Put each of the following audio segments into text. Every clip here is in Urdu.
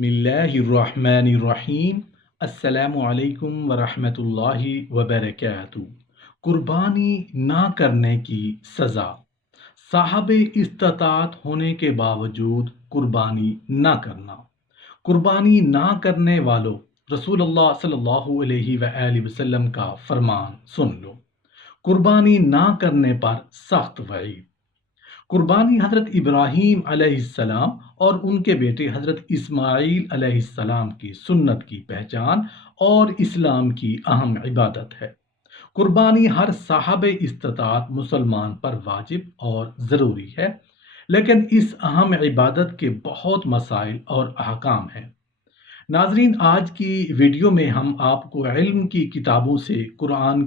بسم اللہ الرحمن الرحیم۔ السلام علیکم ورحمۃ اللہ وبرکاتہ۔ قربانی نہ کرنے کی سزا۔ صاحب استطاعت ہونے کے باوجود قربانی نہ کرنا۔ قربانی نہ کرنے والوں، رسول اللہ صلی اللہ علیہ وآلہ وسلم کا فرمان سن لو۔ قربانی نہ کرنے پر سخت وعید۔ قربانی حضرت ابراہیم علیہ السلام اور ان کے بیٹے حضرت اسماعیل علیہ السلام کی سنت کی پہچان اور اسلام کی اہم عبادت ہے۔ قربانی ہر صاحب استطاعت مسلمان پر واجب اور ضروری ہے، لیکن اس اہم عبادت کے بہت مسائل اور احکام ہیں۔ ناظرین، آج کی ویڈیو میں ہم آپ کو علم کی کتابوں سے قربانی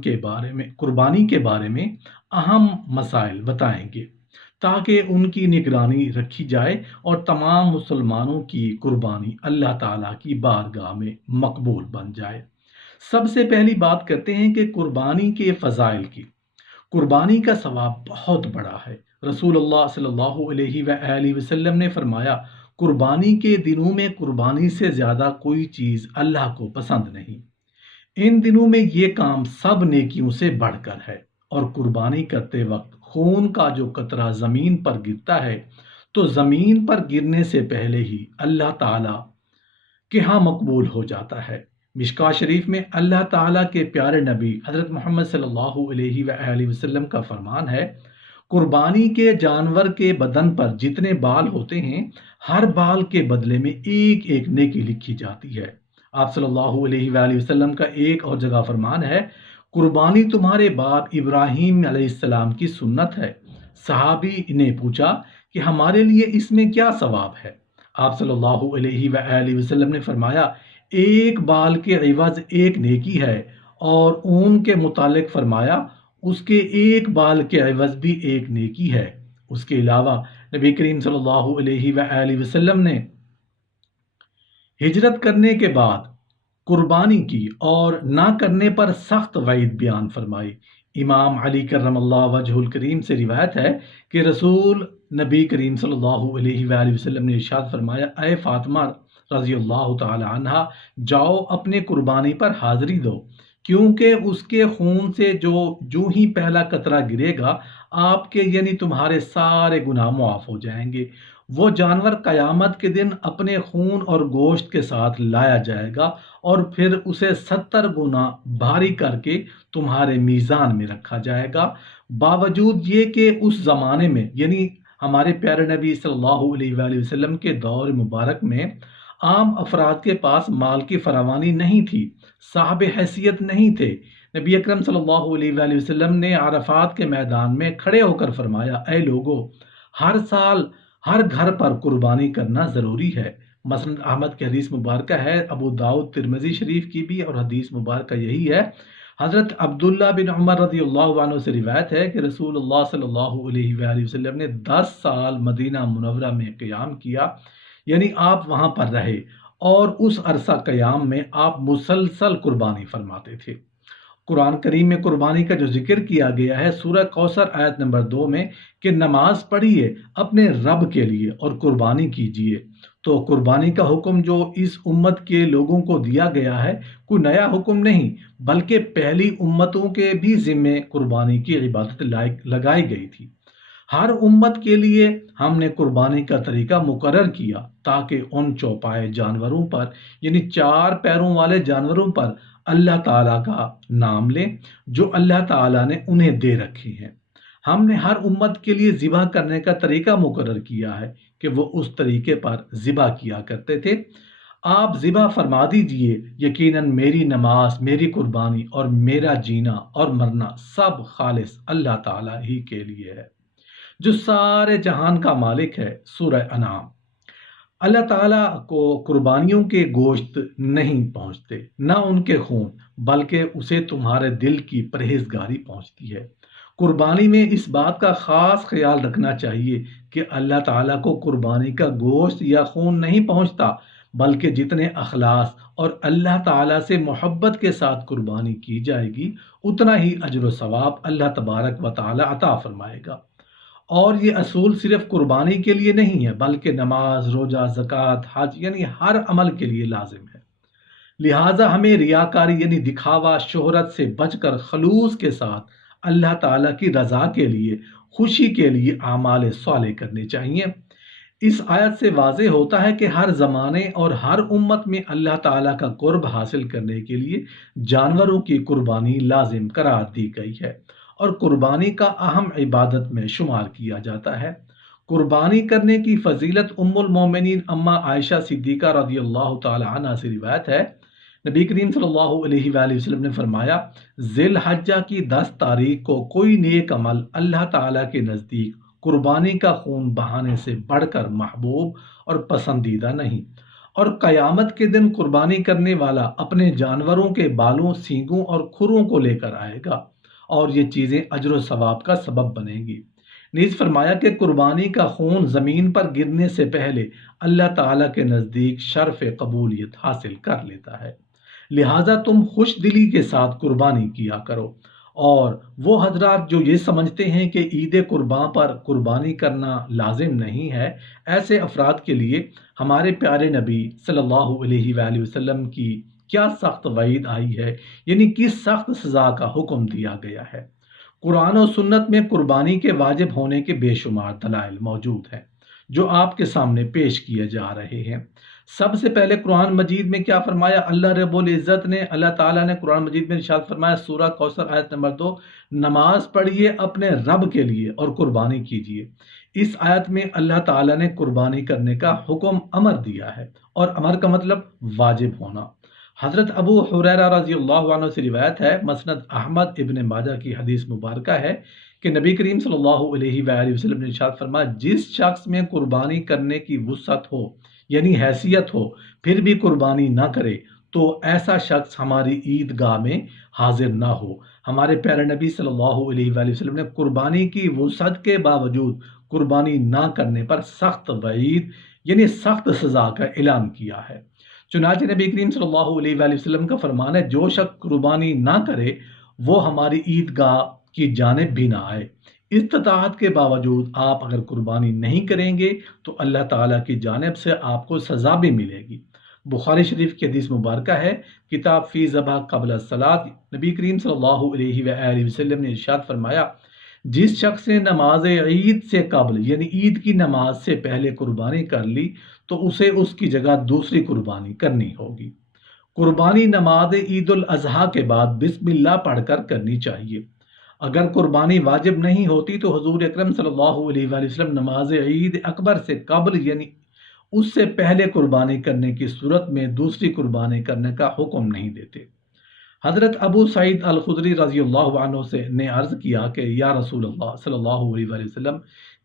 کے بارے میں اہم مسائل بتائیں گے تاکہ ان کی نگرانی رکھی جائے اور تمام مسلمانوں کی قربانی اللہ تعالیٰ کی بارگاہ میں مقبول بن جائے۔ سب سے پہلی بات کرتے ہیں کہ قربانی کے فضائل کی۔ قربانی کا ثواب بہت بڑا ہے۔ رسول اللہ صلی اللہ علیہ وآلہ وسلم نے فرمایا، قربانی کے دنوں میں قربانی سے زیادہ کوئی چیز اللہ کو پسند نہیں۔ ان دنوں میں یہ کام سب نیکیوں سے بڑھ کر ہے، اور قربانی کرتے وقت خون کا جو قطرہ زمین پر گرتا ہے تو زمین پر گرنے سے پہلے ہی اللہ تعالیٰ کے ہاں مقبول ہو جاتا ہے۔ مشکاہ شریف میں اللہ تعالیٰ کے پیارے نبی حضرت محمد صلی اللہ علیہ وآلہ وسلم کا فرمان ہے، قربانی کے جانور کے بدن پر جتنے بال ہوتے ہیں، ہر بال کے بدلے میں ایک ایک نیکی لکھی جاتی ہے۔ آپ صلی اللہ علیہ وآلہ وسلم کا ایک اور جگہ فرمان ہے، قربانی تمہارے باپ ابراہیم علیہ السلام کی سنت ہے۔ صحابی نے پوچھا کہ ہمارے لیے اس میں کیا ثواب ہے؟ آپ صلی اللہ علیہ وآلہ وسلم نے فرمایا، ایک بال کے عوض ایک نیکی ہے، اور اون کے متعلق فرمایا، اس کے ایک بال کے عوض بھی ایک نیکی ہے۔ اس کے علاوہ نبی کریم صلی اللہ علیہ وآلہ وسلم نے ہجرت کرنے کے بعد قربانی کی اور نہ کرنے پر سخت وعید بیان فرمائی۔ امام علی کرم اللہ وجہ الکریم سے روایت ہے کہ رسول نبی کریم صلی اللہ علیہ وآلہ وسلم نے ارشاد فرمایا، اے فاطمہ رضی اللہ تعالی عنہا، جاؤ اپنے قربانی پر حاضری دو، کیونکہ اس کے خون سے جو ہی پہلا قطرہ گرے گا، آپ کے یعنی تمہارے سارے گناہ معاف ہو جائیں گے۔ وہ جانور قیامت کے دن اپنے خون اور گوشت کے ساتھ لایا جائے گا، اور پھر اسے 70 گنا بھاری کر کے تمہارے میزان میں رکھا جائے گا۔ باوجود یہ کہ اس زمانے میں یعنی ہمارے پیارے نبی صلی اللہ علیہ وآلہ وسلم کے دور مبارک میں عام افراد کے پاس مال کی فراوانی نہیں تھی، صاحب حیثیت نہیں تھے۔ نبی اکرم صلی اللہ علیہ وآلہ وسلم نے عرفات کے میدان میں کھڑے ہو کر فرمایا، اے لوگو، ہر سال ہر گھر پر قربانی کرنا ضروری ہے۔ مسند احمد کی حدیث مبارکہ ہے، ابو داؤد ترمذی شریف کی بھی، اور حدیث مبارکہ یہی ہے۔ حضرت عبداللہ بن عمر رضی اللہ عنہ سے روایت ہے کہ رسول اللہ صلی اللہ علیہ وآلہ وسلم نے 10 سال مدینہ منورہ میں قیام کیا، یعنی آپ وہاں پر رہے، اور اس عرصہ قیام میں آپ مسلسل قربانی فرماتے تھے۔ قرآن کریم میں قربانی کا جو ذکر کیا گیا ہے سورہ کوثر آیت نمبر 2 میں کہ نماز پڑھیے اپنے رب کے لیے اور قربانی کیجیے، تو قربانی کا حکم جو اس امت کے لوگوں کو دیا گیا ہے کوئی نیا حکم نہیں، بلکہ پہلی امتوں کے بھی ذمے قربانی کی عبادت لگائی گئی تھی۔ ہر امت کے لیے ہم نے قربانی کا طریقہ مقرر کیا تاکہ ان چوپائے جانوروں پر یعنی 4 پیروں والے جانوروں پر اللہ تعالیٰ کا نام لیں جو اللہ تعالیٰ نے انہیں دے رکھی ہیں۔ ہم نے ہر امت کے لیے ذبح کرنے کا طریقہ مقرر کیا ہے کہ وہ اس طریقے پر ذبح کیا کرتے تھے۔ آپ ذبح فرما دیجئے، یقیناً میری نماز، میری قربانی اور میرا جینا اور مرنا سب خالص اللہ تعالیٰ ہی کے لیے ہے جو سارے جہان کا مالک ہے۔ سورہ انعام۔ اللہ تعالیٰ کو قربانیوں کے گوشت نہیں پہنچتے، نہ ان کے خون، بلکہ اسے تمہارے دل کی پرہیزگاری پہنچتی ہے۔ قربانی میں اس بات کا خاص خیال رکھنا چاہیے کہ اللہ تعالیٰ کو قربانی کا گوشت یا خون نہیں پہنچتا، بلکہ جتنے اخلاص اور اللہ تعالیٰ سے محبت کے ساتھ قربانی کی جائے گی، اتنا ہی اجر و ثواب اللہ تبارک و تعالیٰ عطا فرمائے گا۔ اور یہ اصول صرف قربانی کے لیے نہیں ہے بلکہ نماز، روزہ، زکوٰۃ، حج یعنی ہر عمل کے لیے لازم ہے۔ لہٰذا ہمیں ریاکاری یعنی دکھاوا، شہرت سے بچ کر خلوص کے ساتھ اللہ تعالیٰ کی رضا کے لیے، خوشی کے لیے اعمال صالح کرنے چاہیے۔ اس آیت سے واضح ہوتا ہے کہ ہر زمانے اور ہر امت میں اللہ تعالیٰ کا قرب حاصل کرنے کے لیے جانوروں کی قربانی لازم قرار دی گئی ہے اور قربانی کا اہم عبادت میں شمار کیا جاتا ہے۔ قربانی کرنے کی فضیلت ام المومنین اما عائشہ صدیقہ رضی اللہ تعالی عنہ سے روایت ہے۔ نبی کریم صلی اللہ علیہ وآلہ وسلم نے فرمایا، ذی الحجہ کی 10 تاریخ کو کوئی نیک عمل اللہ تعالیٰ کے نزدیک قربانی کا خون بہانے سے بڑھ کر محبوب اور پسندیدہ نہیں، اور قیامت کے دن قربانی کرنے والا اپنے جانوروں کے بالوں، سینگوں اور کھروں کو لے کر آئے گا اور یہ چیزیں اجر و ثواب کا سبب بنے گی۔ نیز فرمایا کہ قربانی کا خون زمین پر گرنے سے پہلے اللہ تعالیٰ کے نزدیک شرف قبولیت حاصل کر لیتا ہے، لہٰذا تم خوش دلی کے ساتھ قربانی کیا کرو۔ اور وہ حضرات جو یہ سمجھتے ہیں کہ عید قرباں پر قربانی کرنا لازم نہیں ہے، ایسے افراد کے لیے ہمارے پیارے نبی صلی اللہ علیہ وآلہ وسلم کی کیا سخت وعید آئی ہے، یعنی کس سخت سزا کا حکم دیا گیا ہے۔ قرآن و سنت میں قربانی کے واجب ہونے کے بے شمار دلائل موجود ہیں جو آپ کے سامنے پیش کیے جا رہے ہیں۔ سب سے پہلے قرآن مجید میں کیا فرمایا؟ اللہ رب العزت نے، اللہ تعالیٰ نے قرآن مجید میں ارشاد فرمایا، سورہ کوثر آیت نمبر 2، نماز پڑھیے اپنے رب کے لیے اور قربانی کیجیے۔ اس آیت میں اللہ تعالیٰ نے قربانی کرنے کا حکم امر دیا ہے، اور امر کا مطلب واجب ہونا۔ حضرت ابو ہریرہ رضی اللہ عنہ سے روایت ہے، مسند احمد ابن ماجہ کی حدیث مبارکہ ہے کہ نبی کریم صلی اللہ علیہ وآلہ وسلم نے ارشاد فرمایا، جس شخص میں قربانی کرنے کی وسعت ہو یعنی حیثیت ہو پھر بھی قربانی نہ کرے تو ایسا شخص ہماری عیدگاہ میں حاضر نہ ہو۔ ہمارے پیارے نبی صلی اللہ علیہ وآلہ وسلم نے قربانی کی وسعت کے باوجود قربانی نہ کرنے پر سخت وعید یعنی سخت سزا کا اعلان کیا ہے۔ چنانچہ نبی کریم صلی اللہ علیہ وآلہ وسلم کا فرمان ہے، جو شخص قربانی نہ کرے وہ ہماری عیدگاہ کی جانب بھی نہ آئے۔ استطاعت کے باوجود آپ اگر قربانی نہیں کریں گے تو اللہ تعالیٰ کی جانب سے آپ کو سزا بھی ملے گی۔ بخاری شریف کی حدیث مبارکہ ہے، کتاب فی ذبح قبل الصلاۃ، نبی کریم صلی اللہ علیہ وآلہ وسلم نے ارشاد فرمایا، جس شخص نے نماز عید سے قبل یعنی عید کی نماز سے پہلے قربانی کر لی تو اسے اس کی جگہ دوسری قربانی کرنی ہوگی۔ قربانی نماز عید الاضحیٰ کے بعد بسم اللہ پڑھ کر کرنی چاہیے۔ اگر قربانی واجب نہیں ہوتی تو حضور اکرم صلی اللہ علیہ وآلہ وسلم نماز عید اکبر سے قبل یعنی اس سے پہلے قربانی کرنے کی صورت میں دوسری قربانی کرنے کا حکم نہیں دیتے۔ حضرت ابو سعید الخدری رضی اللہ عنہ سے نے عرض کیا کہ یا رسول اللہ صلی اللہ علیہ وآلہ وسلم،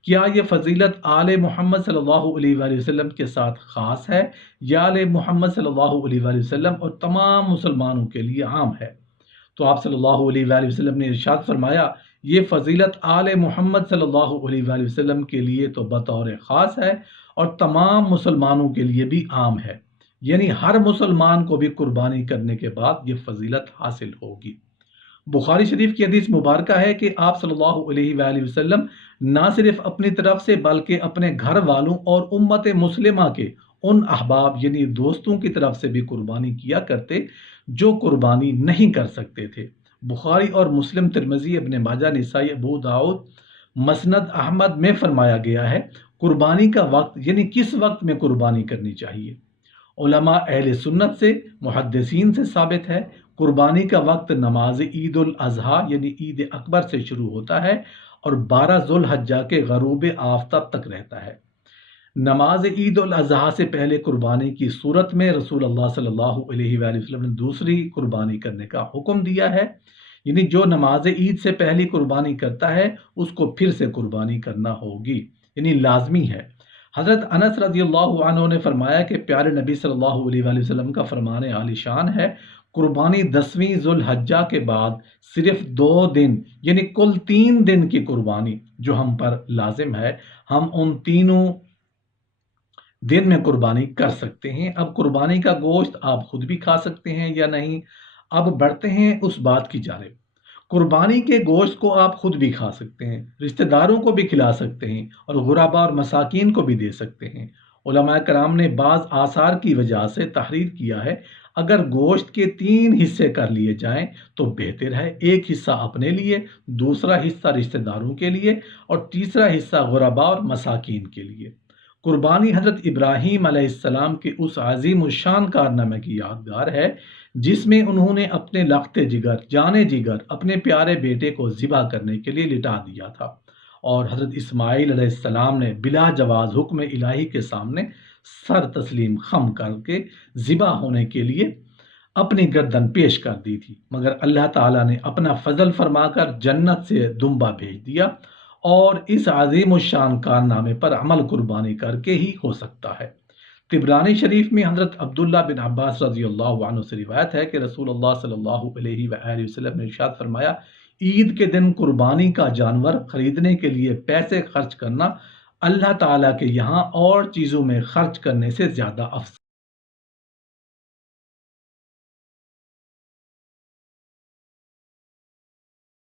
کیا یہ فضیلت آل محمد صلی اللہ علیہ وآلہ وسلم کے ساتھ خاص ہے یا آل محمد صلی اللہ علیہ وآلہ وسلم اور تمام مسلمانوں کے لیے عام ہے؟ تو آپ صلی اللہ علیہ وآلہ وسلم نے ارشاد فرمایا، یہ فضیلت آل محمد صلی اللہ علیہ وآلہ وسلم کے لیے تو بطور خاص ہے اور تمام مسلمانوں کے لیے بھی عام ہے، یعنی ہر مسلمان کو بھی قربانی کرنے کے بعد یہ فضیلت حاصل ہوگی۔ بخاری شریف کی حدیث مبارکہ ہے کہ آپ صلی اللہ علیہ وآلہ وسلم نہ صرف اپنی طرف سے بلکہ اپنے گھر والوں اور امت مسلمہ کے ان احباب یعنی دوستوں کی طرف سے بھی قربانی کیا کرتے جو قربانی نہیں کر سکتے تھے۔ بخاری اور مسلم، ترمذی، ابن ماجہ، نسائی، ابو داؤد، مسند احمد میں فرمایا گیا ہے، قربانی کا وقت یعنی کس وقت میں قربانی کرنی چاہیے۔ علماء اہل سنت سے، محدثین سے ثابت ہے، قربانی کا وقت نماز عید الاضحیٰ یعنی عید اکبر سے شروع ہوتا ہے اور 12 ذو الحجہ کے غروب آفتاب تک رہتا ہے۔ نماز عید الاضحیٰ سے پہلے قربانی کی صورت میں رسول اللہ صلی اللہ علیہ وآلہ وسلم نے دوسری قربانی کرنے کا حکم دیا ہے، یعنی جو نماز عید سے پہلی قربانی کرتا ہے اس کو پھر سے قربانی کرنا ہوگی، یعنی لازمی ہے۔ حضرت انس رضی اللہ عنہ نے فرمایا کہ پیارے نبی صلی اللہ علیہ وآلہ وسلم کا فرمان عالی شان ہے، قربانی 10ویں ذو الحجہ کے بعد صرف 2 دن یعنی کل 3 دن کی قربانی جو ہم پر لازم ہے، ہم ان تینوں دن میں قربانی کر سکتے ہیں۔ اب قربانی کا گوشت آپ خود بھی کھا سکتے ہیں یا نہیں، اب بڑھتے ہیں اس بات کی جانب۔ قربانی کے گوشت کو آپ خود بھی کھا سکتے ہیں، رشتہ داروں کو بھی کھلا سکتے ہیں اور غربا اور مساکین کو بھی دے سکتے ہیں۔ علماء کرام نے بعض آثار کی وجہ سے تحریر کیا ہے، اگر گوشت کے 3 حصے کر لیے جائیں تو بہتر ہے، ایک حصہ اپنے لیے، دوسرا حصہ رشتہ داروں کے لیے اور تیسرا حصہ غربا اور مساکین کے لیے۔ قربانی حضرت ابراہیم علیہ السلام کے اس عظیم الشان کارنامے کی یادگار ہے جس میں انہوں نے اپنے لخت جگر جانے جگر اپنے پیارے بیٹے کو ذبح کرنے کے لیے لٹا دیا تھا، اور حضرت اسماعیل علیہ السلام نے بلا جواز حکم الہی کے سامنے سر تسلیم خم کر کے ذبح ہونے کے لیے اپنی گردن پیش کر دی تھی، مگر اللہ تعالیٰ نے اپنا فضل فرما کر جنت سے دمبا بھیج دیا، اور اس عظیم الشان کارنامے پر عمل قربانی کر کے ہی ہو سکتا ہے۔ طبرانی شریف میں حضرت عبداللہ بن عباس رضی اللہ عنہ سے روایت ہے کہ رسول اللہ صلی اللہ علیہ وآلہ وسلم نے ارشاد فرمایا، عید کے دن قربانی کا جانور خریدنے کے لیے پیسے خرچ کرنا اللہ تعالیٰ کے یہاں اور چیزوں میں خرچ کرنے سے زیادہ افضل